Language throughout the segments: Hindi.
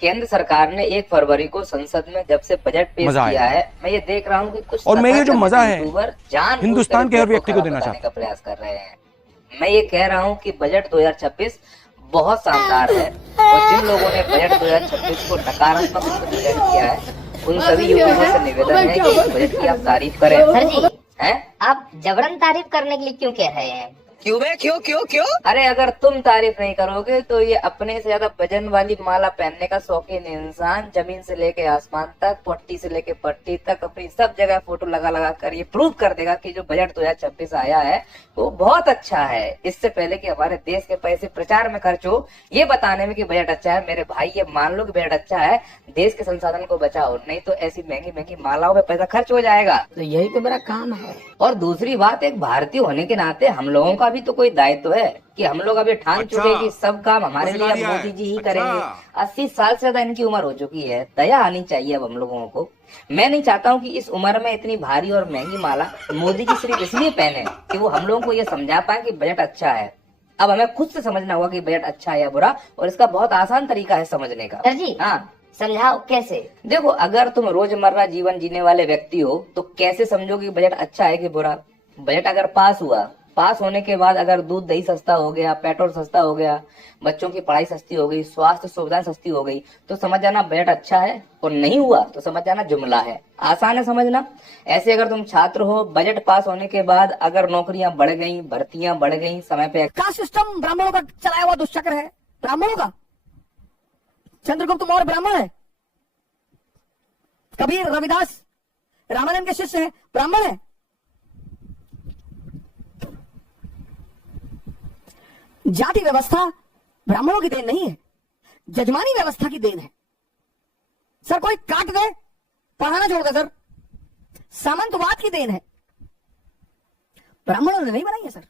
केंद्र सरकार ने 1 फरवरी को संसद में जब से बजट पेश किया है, मैं ये देख रहा हूँ कि कुछ और मैं ये जो मजा है जान हिंदुस्तान के हर व्यक्ति को देना चाहता का प्रयास कर रहे हैं। मैं ये कह रहा हूँ कि बजट 2026 बहुत शानदार है और जिन लोगों ने बजट 2026 को नकारात्मक प्रेजेंट किया है उन सभी यूट्यूबर्स से निवेदन है कि बजट की आप तारीफ करें। सर जी, हैं? आप जबरन तारीफ करने के लिए क्यों कह रहे हैं? क्यों बे? क्यों? अरे अगर तुम तारीफ नहीं करोगे तो ये अपने से ज्यादा वजन वाली माला पहनने का शौकीन इंसान जमीन से लेके आसमान तक, पट्टी से लेके पट्टी तक अपनी सब जगह फोटो लगा कर ये प्रूव कर देगा कि जो बजट 2026 आया है वो बहुत अच्छा है। इससे पहले कि हमारे देश के पैसे प्रचार में खर्च हो, ये बताने में कि बजट अच्छा है, मेरे भाई ये मान लो कि बजट अच्छा है, देश के संसाधन को बचाओ, नहीं तो ऐसी महंगी मालाओं में पैसा खर्च हो जाएगा। तो यही तो मेरा काम है। और दूसरी बात, एक भारतीय होने के नाते हम लोगों का भी तो कोई दायित्व है कि हम लोग अभी ठान चुके कि सब काम हमारे लिए अब मोदी जी ही करेंगे। 80 साल से ज्यादा इनकी उम्र हो चुकी है, दया आनी चाहिए अब हम लोगों को। मैं नहीं चाहता हूँ कि इस उम्र में इतनी भारी और महंगी माला मोदी जी सिर्फ इसलिए पहने कि वो हम लोगों को ये समझा पाए कि बजट अच्छा है। अब हमें खुद से समझना होगा कि बजट अच्छा है या बुरा, और इसका बहुत आसान तरीका है समझने का। सर जी, हाँ समझाओ कैसे? देखो, अगर तुम रोजमर्रा जीवन जीने वाले व्यक्ति हो तो कैसे समझोगे कि बजट अच्छा है कि बुरा? बजट अगर पास हुआ, पास होने के बाद अगर दूध दही सस्ता हो गया, पेट्रोल सस्ता हो गया, बच्चों की पढ़ाई सस्ती हो गई, स्वास्थ्य सुविधाएं सस्ती हो गई, तो समझ जाना बजट अच्छा है। और नहीं हुआ तो समझ जाना जुमला है। आसान है समझना। ऐसे अगर तुम छात्र हो, बजट पास होने के बाद अगर नौकरियां बढ़ गई, भर्तियां बढ़ गई, समय पे कास्ट सिस्टम ब्राह्मणों का चलाया हुआ दुष्चक्र है। ब्राह्मणों का, चंद्रगुप्त मौर्य ब्राह्मण है, कबीर, रविदास, रामानंद के शिष्य है, ब्राह्मण है। जाति व्यवस्था ब्राह्मणों की देन नहीं है, जजमानी व्यवस्था की देन है। सर कोई काट दे, पढ़ाना छोड़ दे सर, सामंतवाद की देन है, ब्राह्मणों ने नहीं बनाई है सर।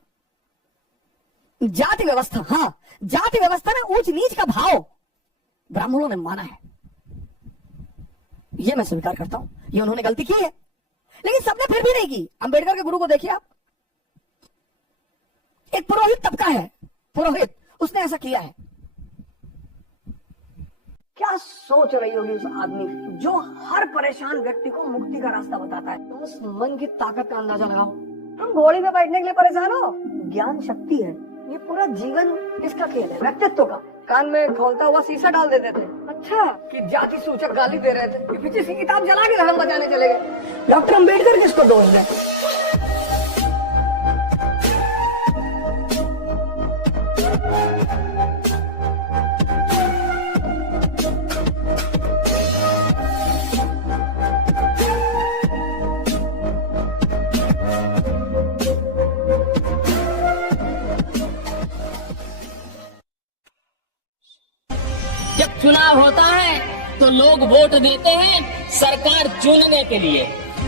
जाति व्यवस्था, हाँ, जाति व्यवस्था में ऊंच नीच का भाव ब्राह्मणों ने माना है, ये मैं स्वीकार करता हूं। ये उन्होंने गलती की है, लेकिन सबने फिर भी नहीं की। अंबेडकर के गुरु को देखिए आप, एक पुरोहित तबका है, पुरोहित, उसने ऐसा किया है। क्या सोच रही होगी उस आदमी जो हर परेशान व्यक्ति को मुक्ति का रास्ता बताता है? तो उस मन की ताकत का अंदाजा लगाओ। तुम घोड़ी में बैठने के लिए परेशान हो, ज्ञान शक्ति है, ये पूरा जीवन इसका खेल है, व्यक्तित्व का। कान में खोलता हुआ शीशा डाल देते थे, अच्छा कि जाति सूचक गाली दे रहे थे, पीछे से किताब जला के धर्म बचाने चले गए। डॉक्टर अम्बेडकर किसको दोष दें? जब चुनाव होता है तो लोग वोट देते हैं सरकार चुनने के लिए,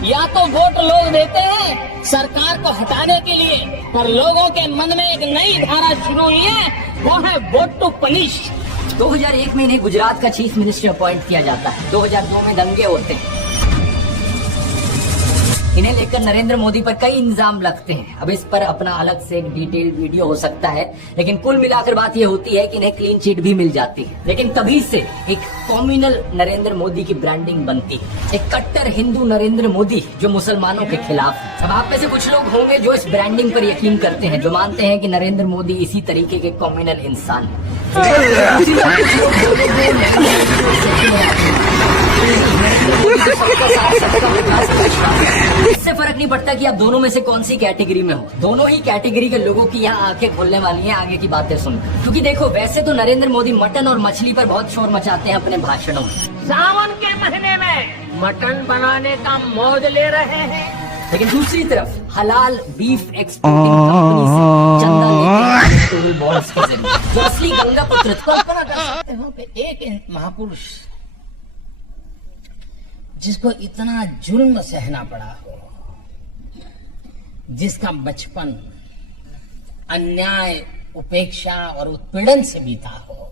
या तो वोट लोग देते हैं सरकार को हटाने के लिए। पर लोगों के मन में एक नई धारा शुरू हुई है, वो है वोट टू पनिश। 2001 में इन्हें गुजरात का चीफ मिनिस्टर अपॉइंट किया जाता है। 2002 में दंगे होते हैं, इन्हें लेकर नरेंद्र मोदी पर कई इल्जाम लगते हैं। अब इस पर अपना अलग से एक डिटेल वीडियो हो सकता है, लेकिन कुल मिलाकर बात यह होती है कि इन्हें क्लीन चिट भी मिल जाती है। लेकिन तभी से एक कॉम्युनल नरेंद्र मोदी की ब्रांडिंग बनती है, एक कट्टर हिंदू नरेंद्र मोदी जो मुसलमानों के खिलाफ है। अब आप में से कुछ लोग होंगे जो इस ब्रांडिंग पर यकीन करते हैं, जो मानते हैं कि नरेंद्र मोदी इसी तरीके के कॉम्युनल इंसान है। इससे फर्क नहीं पड़ता कि आप दोनों में से कौन सी कैटेगरी में हो, दोनों ही कैटेगरी के लोगों की यहाँ आंखें खोलने वाली हैं आगे की बातें सुन। क्योंकि देखो, वैसे तो नरेंद्र मोदी मटन और मछली पर बहुत शोर मचाते हैं अपने भाषणों में। सावन के महीने में मटन बनाने का मौज ले रहे हैं, लेकिन दूसरी तरफ हलाल बीफ एक्सपोर्टिंग कंपनी से चंदा लेते हैं बॉन्ड्स के जरिए, जो असली गंगा पुत्र। कल्पना कर सकते हो कि एक महापुरुष जिसको इतना जुल्म सहना पड़ा हो, जिसका बचपन अन्याय, उपेक्षा और उत्पीड़न से बीता हो,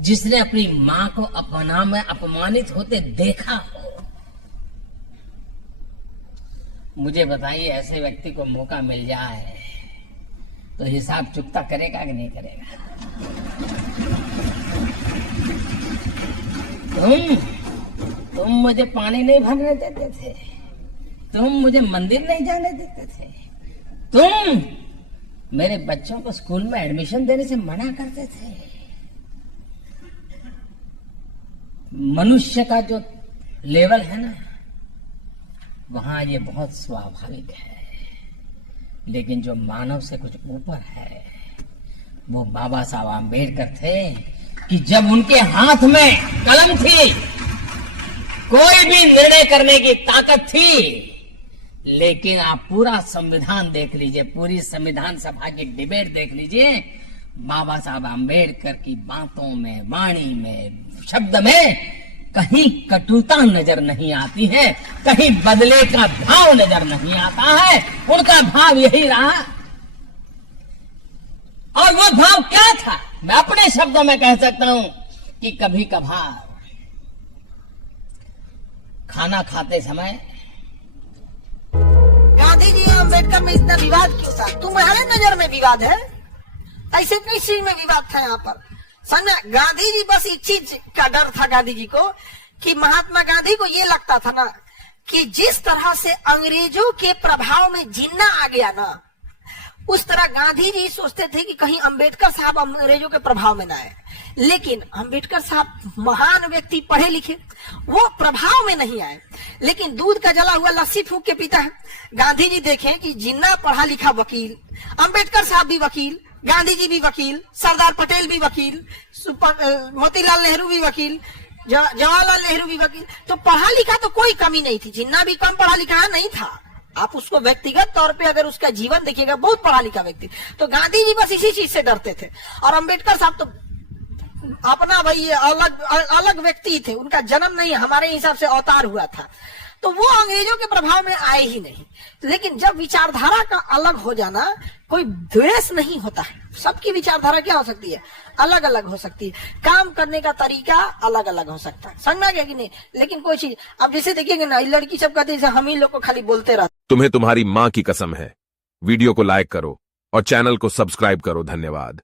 जिसने अपनी मां को अपना में अपमानित होते देखा हो, मुझे बताइए ऐसे व्यक्ति को मौका मिल जाए तो हिसाब चुकता करेगा कि नहीं करेगा? तुम मुझे पानी नहीं भरने देते थे, तुम मुझे मंदिर नहीं जाने देते थे, तुम मेरे बच्चों को स्कूल में एडमिशन देने से मना करते थे। मनुष्य का जो लेवल है ना, वहां ये बहुत स्वाभाविक है, लेकिन जो मानव से कुछ ऊपर है वो बाबा साहब आम्बेडकर थे कि जब उनके हाथ में कलम थी, कोई भी निर्णय करने की ताकत थी। लेकिन आप पूरा संविधान देख लीजिए, पूरी संविधान सभा की डिबेट देख लीजिए, बाबा साहब आम्बेडकर की बातों में, वाणी में, शब्द में कहीं कटुता नजर नहीं आती है, कहीं बदले का भाव नजर नहीं आता है। उनका भाव यही रहा, और वो भाव क्या था मैं अपने शब्दों में कह सकता हूं कि कभी कभार खाना खाते समय गांधी जी अम्बेडकर में इतना विवाद क्यों था? तुम्हारे नजर में विवाद है? ऐसे किस चीज में विवाद था यहाँ पर? समझा, गांधी जी बस एक चीज का डर था गांधी जी को कि महात्मा गांधी को ये लगता था ना कि जिस तरह से अंग्रेजों के प्रभाव में जिन्ना आ गया ना, उस तरह गांधी जी सोचते थे कि कहीं अंबेडकर साहब अंग्रेजों के प्रभाव में ना आए। लेकिन अंबेडकर साहब महान व्यक्ति, पढ़े लिखे, वो प्रभाव में नहीं आए, लेकिन दूध का जला हुआ लस्सी फूंक के पीता है। गांधी जी देखें कि जिन्ना पढ़ा लिखा वकील, अंबेडकर साहब भी वकील, गांधी जी भी वकील, सरदार पटेल भी वकील, मोतीलाल नेहरू भी वकील, जवाहरलाल नेहरू भी वकील, तो पढ़ा लिखा तो कोई कमी नहीं थी। जिन्ना भी कम पढ़ा लिखा नहीं था। आप उसको व्यक्तिगत तौर पे अगर उसका जीवन देखिएगा, बहुत पढ़ा लिखा व्यक्ति। तो गांधी जी बस इसी चीज से डरते थे, और अंबेडकर साहब तो अपना भाई अलग व्यक्ति थे, उनका जन्म नहीं हमारे हिसाब से अवतार हुआ था, तो वो अंग्रेजों के प्रभाव में आए ही नहीं। लेकिन जब विचारधारा का अलग हो जाना, कोई द्वेष नहीं होता है। सबकी विचारधारा क्या हो सकती है? अलग अलग हो सकती है, काम करने का तरीका अलग अलग हो सकता है। समझ में आ गया कि नहीं? लेकिन कोई चीज अब जैसे देखिएगा ना, लड़की सब कहते हैं हम ही लोग को खाली बोलते रहते। तुम्हें तुम्हारी माँ की कसम है। वीडियो को लाइक करो और चैनल को सब्सक्राइब करो। धन्यवाद।